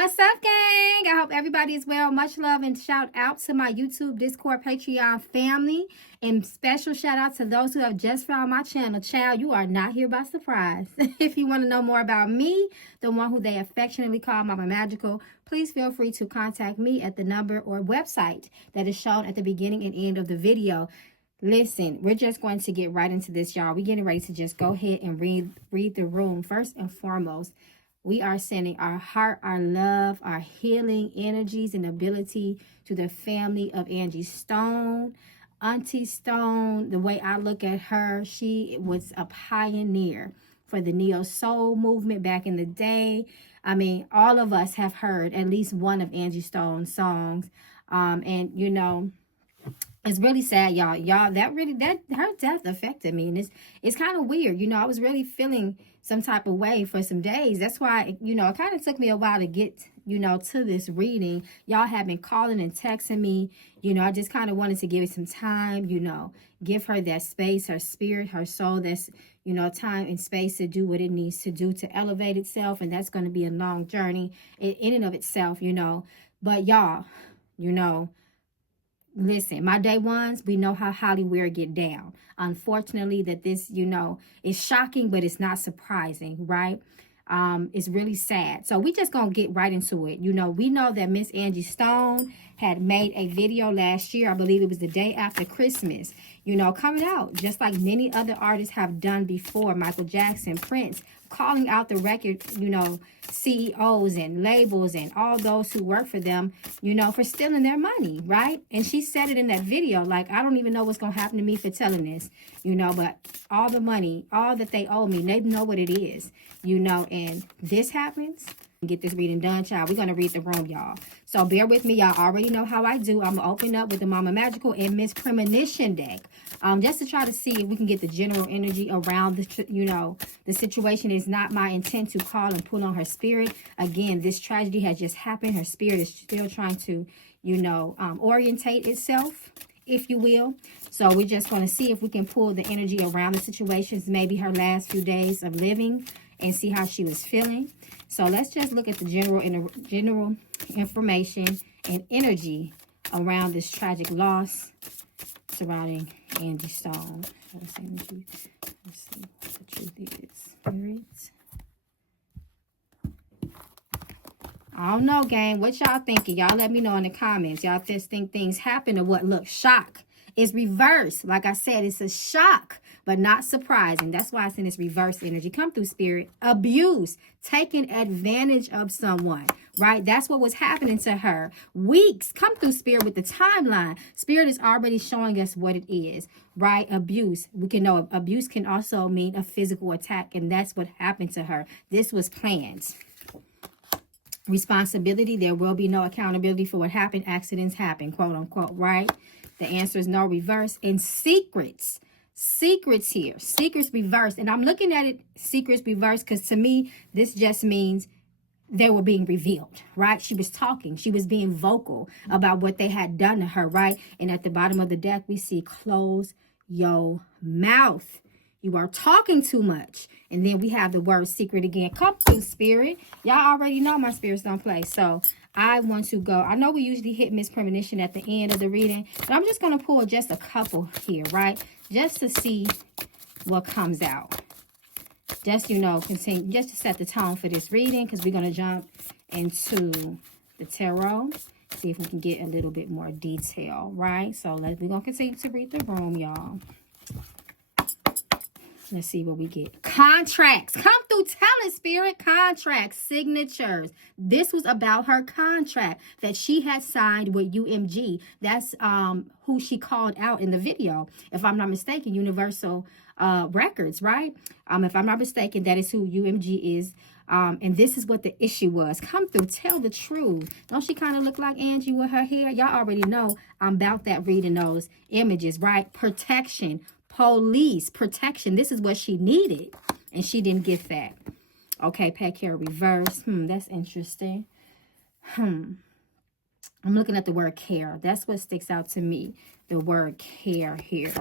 What's up, gang? I hope everybody is well. Much love and shout out to my YouTube, Discord, Patreon family. And special shout out to those who have just found my channel. Child, you are not here by surprise. If you want to know more about me, the one who they affectionately call Mama Magical, please feel free to contact me at the number or website that is shown at the beginning and end of the video. Listen, we're just going to get right into this, y'all. We're getting ready to just go ahead and read the room. First and foremost, we are sending our heart, our love, our healing energies and ability to the family of Angie Stone. Auntie Stone, the way I look at her, she was a pioneer for the Neo Soul movement back in the day. I mean, all of us have heard at least one of Angie Stone's songs. And, you know, it's really sad, y'all. That her death affected me, and it's kind of weird. You know, I was really feeling some type of way for some days. That's why, you know, it kind of took me a while to get, you know, to this reading. Y'all have been calling and texting me. You know, I just kind of wanted to give it some time, you know, give her that space, her spirit, her soul, that's, you know, time and space to do what it needs to do to elevate itself. And that's going to be a long journey in and of itself, you know. But y'all, you know, listen, my day ones, we know how Hollyweird get down. Unfortunately, that this, you know, is shocking, but it's not surprising, right? It's really sad. So we just gonna get right into it. You know, we know that Miss Angie Stone had made a video last year. I believe it was the day after Christmas, you know, coming out just like many other artists have done before. Michael Jackson, Prince, calling out the record, you know, CEOs and labels and all those who work for them, you know, for stealing their money, right? And she said it in that video, like, I don't even know what's going to happen to me for telling this, you know, but all the money, all that they owe me, they know what it is, you know, and this happens. Get this reading done, child. We're going to read the room, y'all. So bear with me. Y'all already know how I do. I'm going to open up with the Mama Magical and Miss Premonition deck. Just to try to see if we can get the general energy around the, you know, the situation. Is not my intent to call and pull on her spirit. Again, this tragedy has just happened. Her spirit is still trying to, you know, orientate itself, if you will. So we're just going to see if we can pull the energy around the situations, maybe her last few days of living, and see how she was feeling. So let's just look at the general information and energy around this tragic loss surrounding Angie Stone. Let's see what the truth is. Spirit. I don't know, gang. What y'all thinking? Y'all let me know in the comments. Y'all just think things happen or what? Look, shock is reversed. Like I said, it's a shock, but not surprising. That's why it's in this reverse energy. Come through, spirit. Abuse. Taking advantage of someone, right? That's what was happening to her. Weeks. Come through, spirit, with the timeline. Spirit is already showing us what it is, right? Abuse. We can know abuse can also mean a physical attack, and that's what happened to her. This was planned. Responsibility. There will be no accountability for what happened. Accidents happen, quote unquote, right? The answer is no. Reverse. And secrets. Secrets here. Secrets reversed. And I'm looking at it, secrets reversed, because to me, this just means they were being revealed, right? She was talking. She was being vocal about what they had done to her, right? And at the bottom of the deck, we see close your mouth. You are talking too much. And then we have the word secret again. Come through, spirit. Y'all already know my spirits don't play. So I want to go. I know we usually hit Miss Premonition at the end of the reading, but I'm just going to pull just a couple here, right? Just to see what comes out. Just, you know, continue, just to set the tone for this reading, because we're going to jump into the tarot. See if we can get a little bit more detail, right? So we're going to continue to read the room, y'all. Let's see what we get. Contracts. Come through, talent, spirit. Contracts. Signatures. This was about her contract that she had signed with UMG. That's who she called out in the video. If I'm not mistaken, Universal Records, right? If I'm not mistaken, that is who UMG is. And this is what the issue was. Come through. Tell the truth. Don't she kind of look like Angie with her hair? Y'all already know I'm about that, reading those images, right? Protection. Police protection. This is what she needed, and she didn't get that. Okay, pet care reverse. That's interesting. I'm looking at the word care. That's what sticks out to me. The word care here.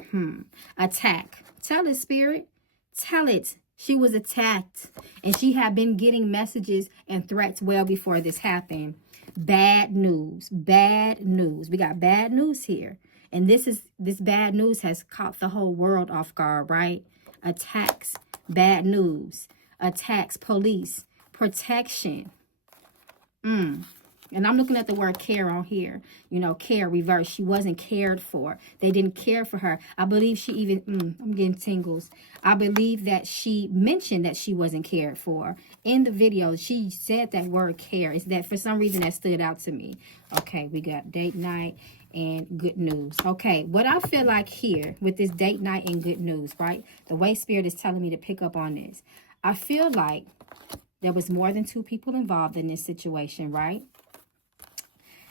Attack. Tell it, spirit. Tell it. She was attacked, and she had been getting messages and threats well before this happened. Bad news, bad news. We got bad news here. And this bad news has caught the whole world off guard, right? Attacks, bad news, attacks, police, protection. And I'm looking at the word care on here. You know, care, reverse. She wasn't cared for. They didn't care for her. I believe she even, I'm getting tingles. I believe that she mentioned that she wasn't cared for. In the video, she said that word care. Is that for some reason that stood out to me. Okay, we got date night and good news. Okay, what I feel like here with this date night and good news, right? The way Spirit is telling me to pick up on this. I feel like there was more than 2 people involved in this situation, right?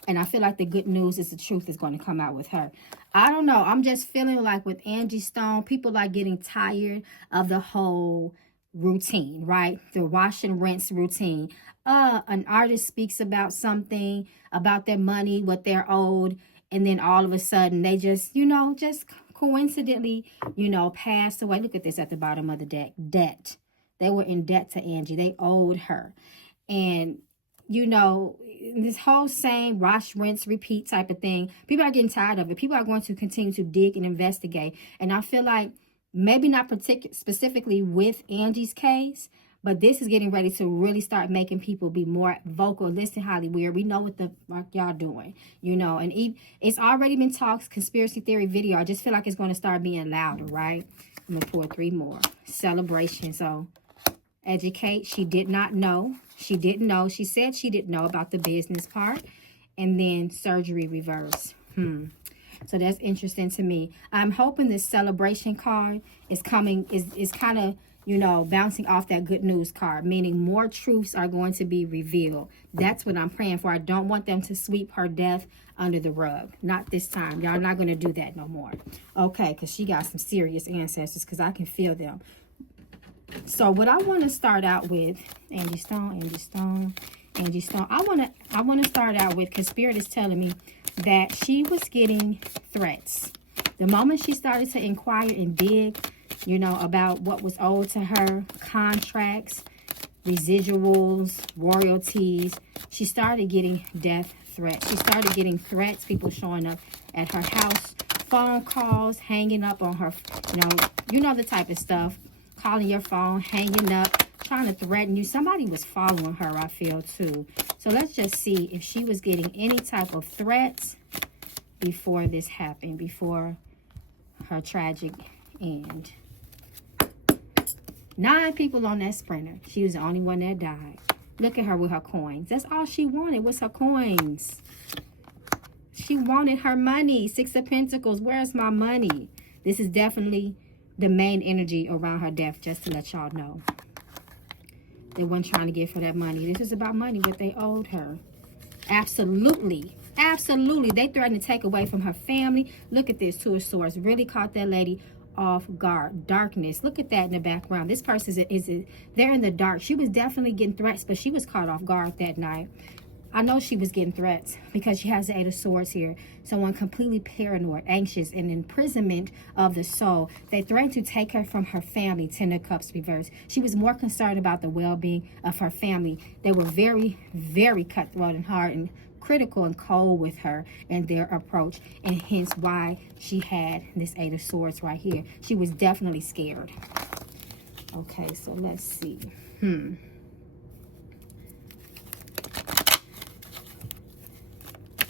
And I feel like the good news is the truth is going to come out with her. I don't know. I'm just feeling like with Angie Stone, people are getting tired of the whole routine, right? The wash and rinse routine. An artist speaks about something, about their money, what they're owed, and then all of a sudden they just, you know, just coincidentally, you know, passed away. Look at this at the bottom of the deck. Debt. They were in debt to Angie. They owed her. And you know, this whole same wash, rinse, repeat type of thing, people are getting tired of it. People are going to continue to dig and investigate. And I feel like maybe not specifically with Angie's case, but this is getting ready to really start making people be more vocal. Listen, Hollyweird, we know what the fuck y'all doing, you know, and it's already been talked, conspiracy theory video. I just feel like it's going to start being louder, right? I'm going to pour 3 more. Celebration. So, educate. She did not know. She didn't know. She said she didn't know about the business part. And then surgery reverse. So that's interesting to me. I'm hoping this celebration card is coming, is kind of, you know, bouncing off that good news card, meaning more truths are going to be revealed. That's what I'm praying for. I don't want them to sweep her death under the rug. Not this time. Y'all not going to do that no more. Okay, because she got some serious ancestors, because I can feel them. So what I want to start out with, Angie Stone. I want to start out with, because Spirit is telling me that she was getting threats. The moment she started to inquire and dig, you know, about what was owed to her, contracts, residuals, royalties, she started getting death threats. She started getting threats, people showing up at her house, phone calls, hanging up on her, you know the type of stuff. Calling your phone, hanging up, trying to threaten you. Somebody was following her, I feel, too. So let's just see if she was getting any type of threats before this happened, before her tragic end. 9 people on that sprinter. She was the only one that died. Look at her with her coins. That's all she wanted was her coins. She wanted her money. 6 of Pentacles. Where's my money? This is definitely the main energy around her death, just to let y'all know. They weren't trying to give her that money. This is about money, what they owed her. Absolutely. Absolutely. They threatened to take away from her family. Look at this, 2 of Swords. Really caught that lady off guard. Darkness. Look at that in the background. This person they're in the dark. She was definitely getting threats, but she was caught off guard that night. I know she was getting threats because she has the 8 of Swords here. Someone completely paranoid, anxious, and imprisonment of the soul. They threatened to take her from her family. 10 of Cups reversed. She was more concerned about the well-being of her family. They were very, very cutthroat and hard and critical and cold with her and their approach. And hence why she had this 8 of Swords right here. She was definitely scared. Okay, so let's see.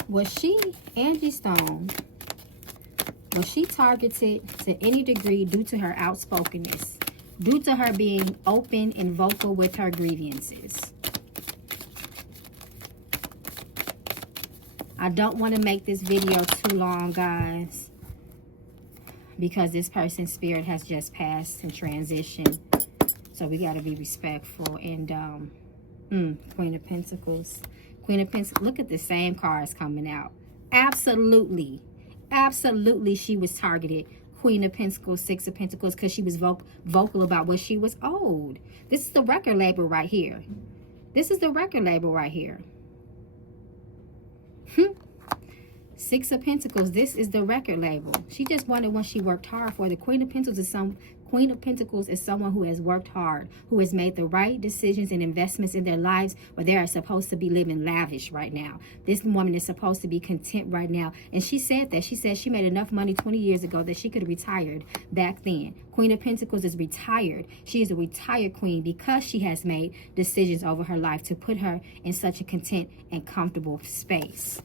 Was she, Angie Stone, was she targeted to any degree due to her outspokenness, due to her being open and vocal with her grievances? I don't want to make this video too long, guys, because this person's spirit has just passed and transitioned. So we got to be respectful. And Queen of Pentacles. Queen of Pentacles. Look at the same cards coming out. Absolutely. Absolutely she was targeted. Queen of Pentacles, 6 of Pentacles, because she was vocal about what she was owed. This is the record label right here. This is the record label right here. 6 of Pentacles. This is the record label. She just wanted what she worked hard for. The Queen of Pentacles is Queen of Pentacles is someone who has worked hard, who has made the right decisions and investments in their lives, where they are supposed to be living lavish right now. This woman is supposed to be content right now. And she said that. She said she made enough money 20 years ago that she could have retired back then. Queen of Pentacles is retired. She is a retired queen because she has made decisions over her life to put her in such a content and comfortable space.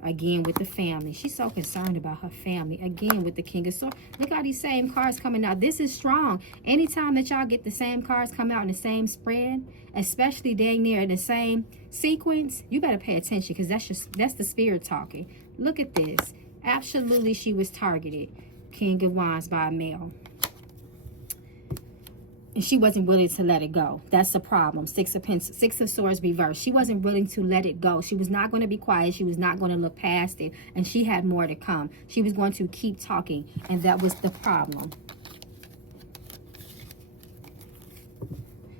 Again, with the family. She's so concerned about her family. Again, with the King of Swords. Look how these same cards coming out. This is strong. Anytime that y'all get the same cards come out in the same spread, especially dang near the same sequence, you better pay attention, because that's the spirit talking. Look at this. Absolutely, she was targeted. King of Wands by a male. And she wasn't willing to let it go. That's the problem. Six of Swords reversed. She wasn't willing to let it go. She was not going to be quiet. She was not going to look past it. And she had more to come. She was going to keep talking. And that was the problem.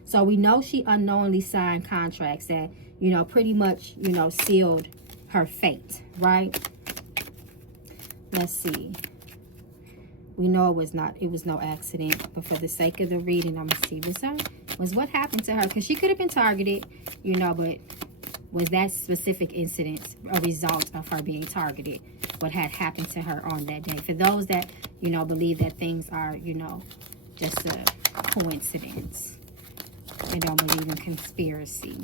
So we know she unknowingly signed contracts that, you know, pretty much, you know, sealed her fate, right? Let's see. We know it was no accident, but for the sake of the reading, I'm going to see was what happened to her, because she could have been targeted, you know, but was that specific incident a result of her being targeted? What had happened to her on that day? For those that, you know, believe that things are, you know, just a coincidence. They don't believe in conspiracy.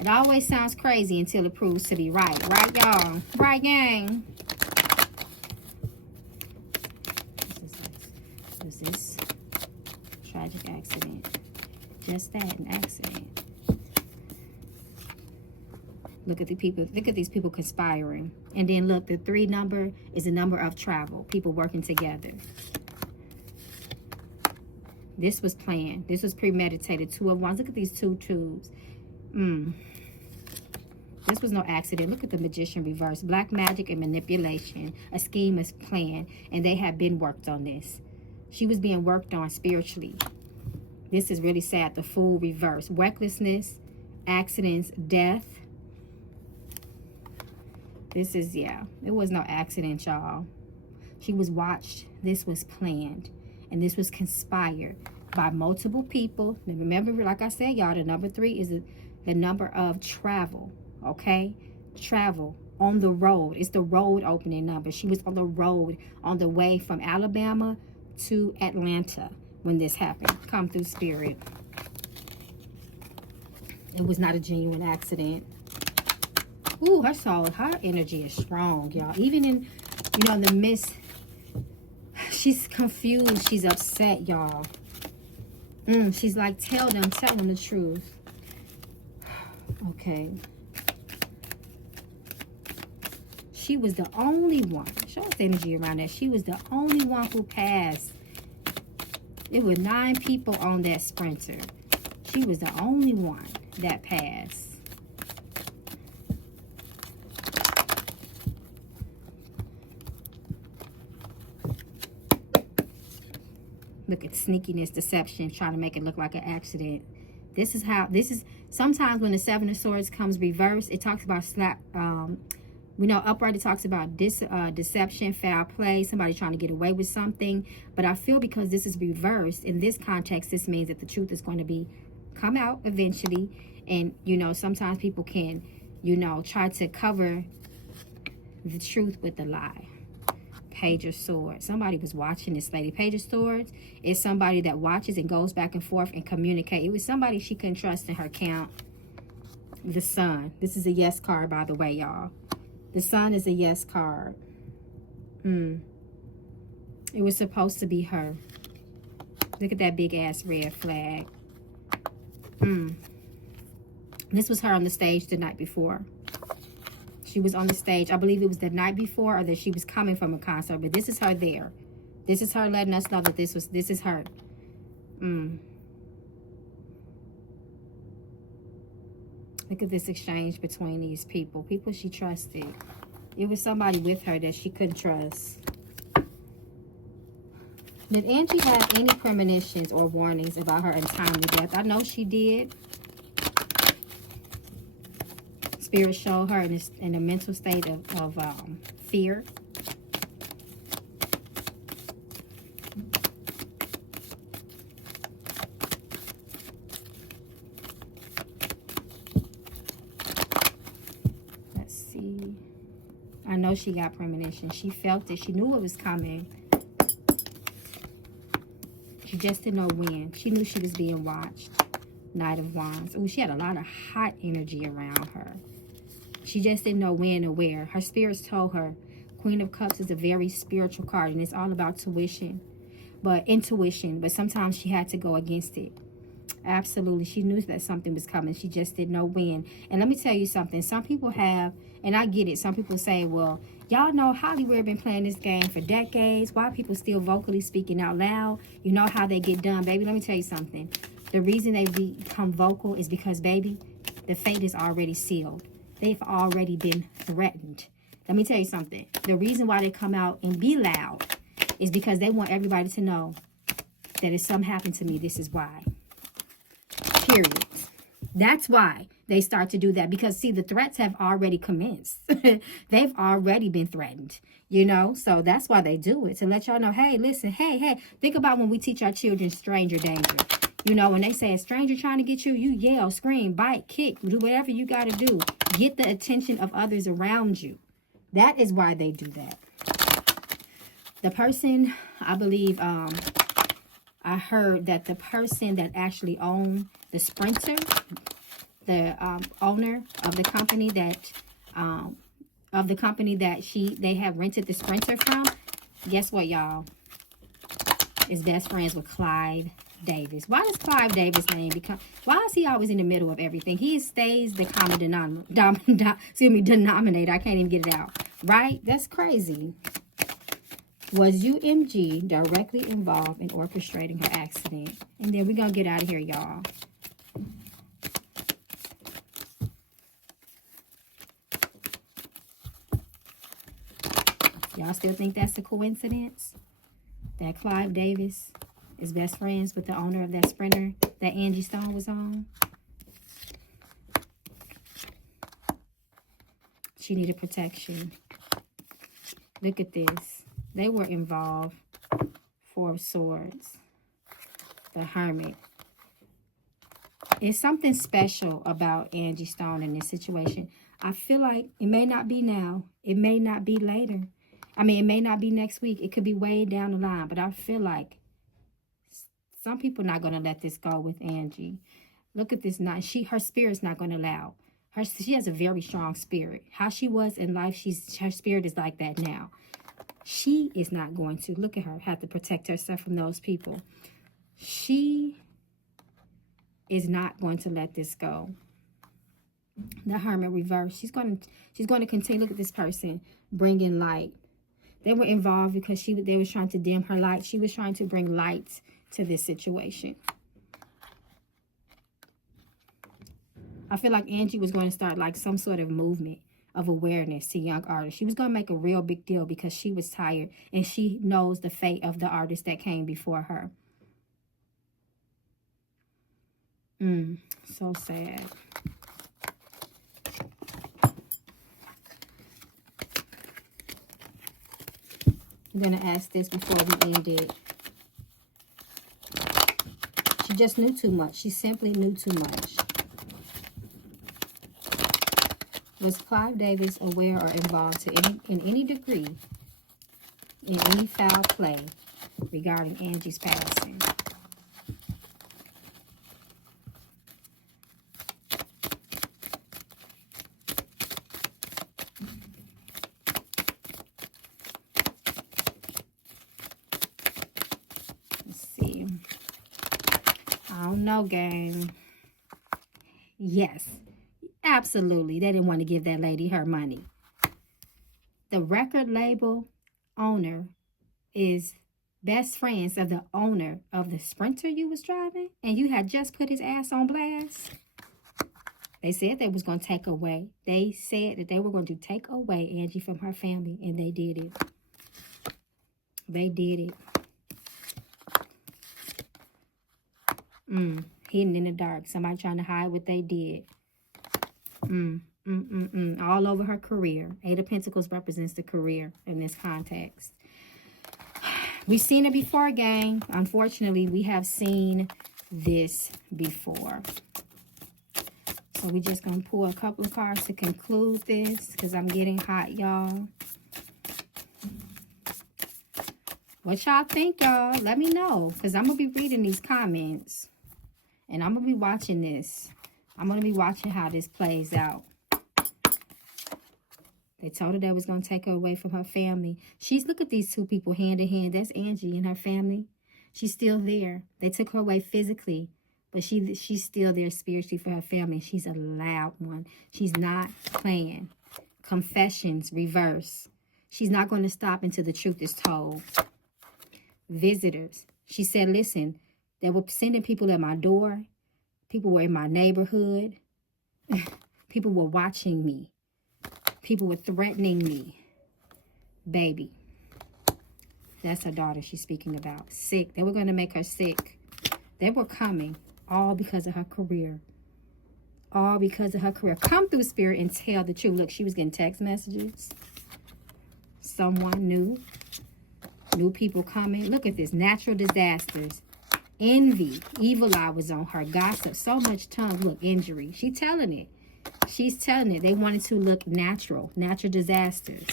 It always sounds crazy until it proves to be right. Right, y'all? Right, gang? Was this tragic accident? Just that, an accident. Look at the people. Look at these people conspiring. And then look, the 3 number is the number of travel. People working together. This was planned. This was premeditated. 2 of Wands. Look at these 2 tubes. This was no accident. Look at the Magician reverse. Black magic and manipulation. A scheme is planned. And they have been worked on this. She was being worked on spiritually. This is really sad. The Fool reverse. Recklessness, accidents, death. This is, yeah, it was no accident, y'all. She was watched. This was planned. And this was conspired by multiple people. And remember, like I said, y'all, the number 3 is the number of travel, okay? Travel. On the road. It's the road opening number. She was on the road on the way from Alabama to Atlanta when this happened. Come through, spirit. It was not a genuine accident. Ooh, her soul, her energy is strong, y'all. Even in, you know, the midst, she's confused. She's upset, y'all. She's like, tell them the truth. Okay. She was the only one. Show us the energy around that. She was the only one who passed. There were 9 people on that sprinter. She was the only one that passed. Look at sneakiness, deception, trying to make it look like an accident. This is sometimes when the 7 of Swords comes reversed, it talks about we know upright, it talks about deception, foul play, somebody trying to get away with something. But I feel because this is reversed, in this context, this means that the truth is going to come out eventually. And, you know, sometimes people can, you know, try to cover the truth with the lie. Page of Swords. Somebody was watching this lady. Page of Swords is somebody that watches and goes back and forth and communicate. It was somebody she couldn't trust in her count. The Sun. This is a yes card, by the way, y'all. The Sun is a yes card. It was supposed to be her. Look at that big ass red flag. This was her on the stage the night before. She was on the stage. I believe it was the night before, or that she was coming from a concert. But this is her there. This is her letting us know that this is her. Look at this exchange between these people. People she trusted. It was somebody with her that she couldn't trust. Did Angie have any premonitions or warnings about her untimely death? I know she did. Spirit showed her in a mental state of fear. I know she got premonition. She felt it. She knew it was coming. She just didn't know when. She knew she was being watched. Knight of Wands. Oh, she had a lot of hot energy around her. She just didn't know when or where. Her spirits told her. Queen of Cups is a very spiritual card, and it's all about intuition. But sometimes she had to go against it. Absolutely. She knew that something was coming. She just didn't know when. And let me tell you something. Some people have, and I get it, some people say, well, y'all know Hollyweird been playing this game for decades. Why are people still vocally speaking out loud? You know how they get done, baby. Let me tell you something. The reason they become vocal is because, baby, the fate is already sealed. They've already been threatened. Let me tell you something. The reason why they come out and be loud is because they want everybody to know that if something happened to me, this is why. Period. That's why they start to do that. Because, see, the threats have already commenced. They've already been threatened, you know. So that's why they do it. To let y'all know, hey, listen, hey. Think about when we teach our children stranger danger. You know, when they say a stranger trying to get you, you yell, scream, bite, kick, do whatever you got to do. Get the attention of others around you. That is why they do that. The person, I believe, I heard that the person that actually owned the Sprinter, the owner of the company that they have rented the Sprinter from, guess what, y'all? Is best friends with Clive Davis. Why does Clive Davis name become? Why is he always in the middle of everything? He stays the common denominator. I can't even get it out. Right? That's crazy. Was UMG directly involved in orchestrating her accident? And then we're going to get out of here, y'all. Y'all still think that's a coincidence? That Clive Davis is best friends with the owner of that Sprinter that Angie Stone was on? She needed protection. Look at this. They were involved. Four of Swords. The Hermit. It's something special about Angie Stone in this situation. I feel like it may not be now. It may not be later. I mean, it may not be next week. It could be way down the line. But I feel like some people are not going to let this go with Angie. Look at this. Her spirit's not going to allow. She has a very strong spirit. How she was in life, her spirit is like that now. She is not going to, look at her, have to protect herself from those people. She is not going to let this go. The Hermit reverse. She's going to continue. Look at this person bringing light. They were involved because they was trying to dim her light. She was trying to bring light to this situation. I feel like Angie was going to start like some sort of movement of awareness to young artists. She was going to make a real big deal because she was tired and she knows the fate of the artists that came before her. So sad. I'm going to ask this before we end it. She just knew too much. She simply knew too much. Was Clive Davis aware or involved in any degree in any foul play regarding Angie's passing? Let's see. I don't know, gang. Yes. Absolutely. They didn't want to give that lady her money. The record label owner is best friends of the owner of the Sprinter you was driving, and you had just put his ass on blast. They said they was going to take away. They said that they were going to take away Angie from her family, and they did it. They did it. Hidden in the dark. Somebody trying to hide what they did. All over her career. Eight of Pentacles represents the career in this context. We've seen it before, gang. Unfortunately, we have seen this before. So we're just going to pull a couple of cards to conclude this because I'm getting hot, y'all. What y'all think, y'all? Let me know, because I'm going to be reading these comments. And I'm going to be watching this. I'm going to be watching how this plays out. They told her they was going to take her away from her family. Look at these two people hand in hand. That's Angie and her family. She's still there. They took her away physically, but she's still there spiritually for her family. She's a loud one. She's not playing. Confessions, reverse. She's not going to stop until the truth is told. Visitors. She said, listen, they were sending people at my door. People were in my neighborhood. People were watching me. People were threatening me. Baby. That's her daughter she's speaking about. Sick. They were going to make her sick. They were coming. All because of her career. All because of her career. Come through, Spirit, and tell the truth. Look, she was getting text messages. Someone new. New people coming. Look at this. Natural disasters. Envy. Evil eye was on her. Gossip. So much tongue. Look, injury. She's telling it. She's telling it. They wanted to look natural. Natural disasters.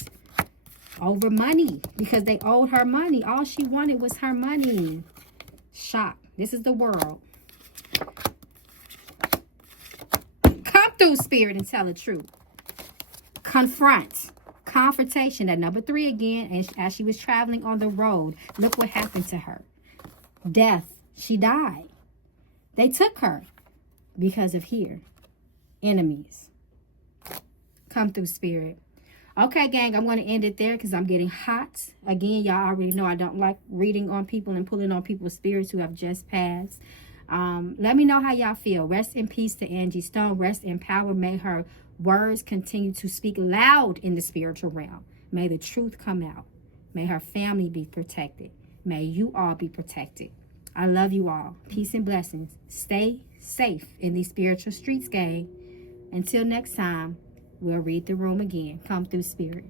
Over money. Because they owed her money. All she wanted was her money. Shock. This is the world. Come through, Spirit, and tell the truth. Confront. Confrontation. At number 3 again. And as she was traveling on the road, look what happened to her. Death. She died. They took her because of here. Enemies. Come through, Spirit. Okay, gang, I'm going to end it there because I'm getting hot. Again, y'all already know I don't like reading on people and pulling on people's spirits who have just passed. Let me know how y'all feel. Rest in peace to Angie Stone. Rest in power. May her words continue to speak loud in the spiritual realm. May the truth come out. May her family be protected. May you all be protected. I love you all. Peace and blessings. Stay safe in these spiritual streets, gang. Until next time, we'll read the room again. Come through, Spirit.